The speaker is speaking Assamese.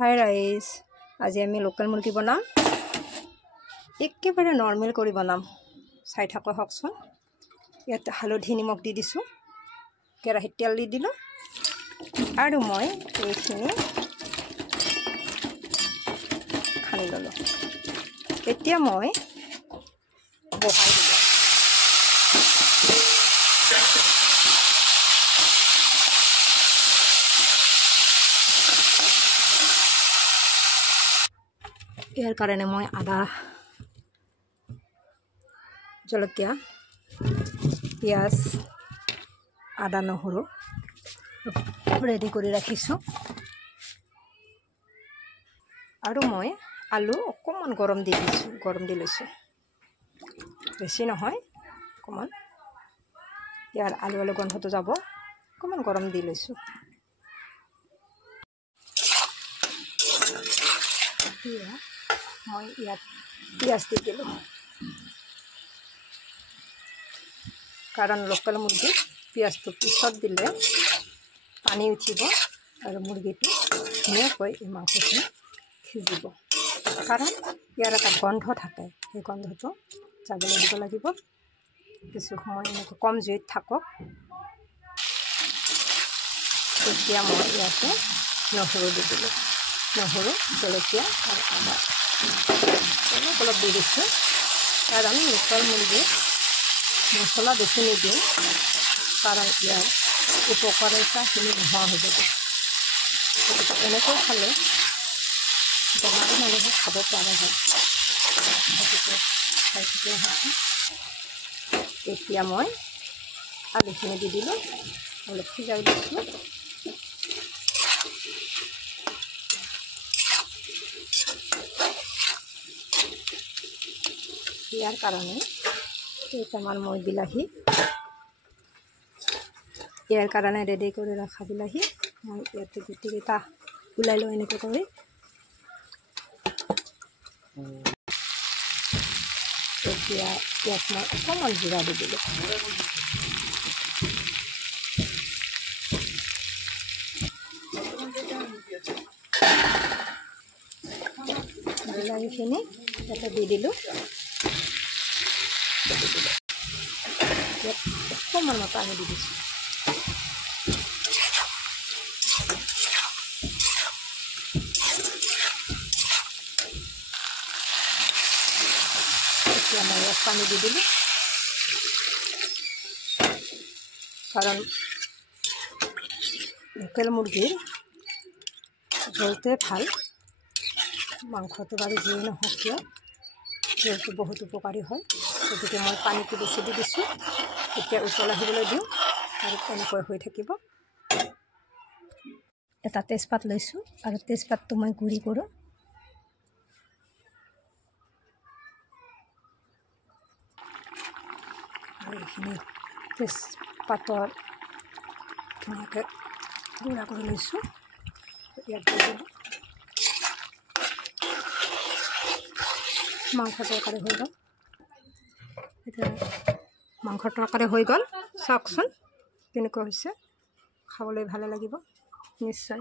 হাই ৰাইস, আজি আমি লোকেল মুৰ্গী বনাম। একেবাৰে নৰ্মেল কৰি বনাম, চাই থাকক হওকচোন। ইয়াতে হালধি নিমখ দি দিছোঁ, কেৰাহীত তেল দি দিলোঁ আৰু মই এইখিনি খানি ল'লোঁ। এতিয়া মই বহাই দিলোঁ। ইয়াৰ কাৰণে মই আদা, জলকীয়া, পিঁয়াজ, আদা নহৰু ৰেডি কৰি ৰাখিছোঁ। আৰু মই আলু অকণমান গৰম দি লৈছোঁ, বেছি নহয়, অকণমান। ইয়াৰ আলু গোন্ধটো যাব, অকণমান গৰম দি লৈছোঁ। মই ইয়াত পিঁয়াজ দি দিলোঁ, কাৰণ লোকেল মুৰ্গী পিঁয়াজটো পিছত দিলে পানী উঠিব আৰু মুৰ্গীটো ধুনীয়াকৈ এই মাংসখিনি সিজিব। কাৰণ ইয়াৰ এটা গন্ধ থাকে, সেই গন্ধটো যাবলৈ দিব লাগিব। কিছু সময় এনেকৈ কম জুইত থাকক। তেতিয়া মই ইয়াতে নহৰু দি দিলোঁ, নহৰু, জলকীয়া আৰু আদা অলপ দি দিছোঁ। কাৰণ লোকেল মুৰ্গী মছলা বেছি নিদিওঁ, কাৰণ ইয়াৰ উপকাৰিতাখিনি নোহোৱা হৈ যাব। গতিকে এনেকৈ খালে বেমাৰী মানুহে খাব পৰা যায়। গতিকে খাই ঠিকে আছে। এতিয়া মই আলুখিনি দি দিলোঁ, অলপ সিজাই দিছোঁ। ইয়াৰ কাৰণে কেইটামান মই বিলাহী, ইয়াৰ কাৰণে ৰেডি কৰি ৰখা বিলাহী মই ইয়াতে গোটেইকেইটা ওলাই লওঁ এনেকৈ কৰি। এতিয়া ইয়াত মই অকণমান জিৰা দি দিলোঁ। বিলাহীখিনি ইয়াতে দি দিলোঁ। ইয়াত অকণমান মই পানী দি দিছোঁ। এতিয়া মই ইয়াত পানী দি দিলোঁ, কাৰণ লোকেল মুৰ্গীৰ জলটোৱে ভাল। মাংসটো বাৰু যিয়ে নহওক কিয়, জলটো বহুত উপকাৰী হয়। গতিকে মই পানীটো বেছি দি দিছোঁ। এতিয়া উতল আহিবলৈ দিওঁ আৰু এনেকৈ হৈ থাকিব। এটা তেজপাত লৈছোঁ আৰু তেজপাতটো মই গুড়ি কৰোঁ। আৰু এইখিনি তেজপাতৰ ধুনীয়াকৈ গুড়া কৰি লৈছোঁ। ইয়াত দি দিলোঁ। মাংস তৰকাৰী হৈ গ'ল। এতিয়া মাংস তৰকাৰী হৈ গ'ল, চাওকচোন কেনেকুৱা হৈছে। খাবলৈ ভালে লাগিব নিশ্চয়।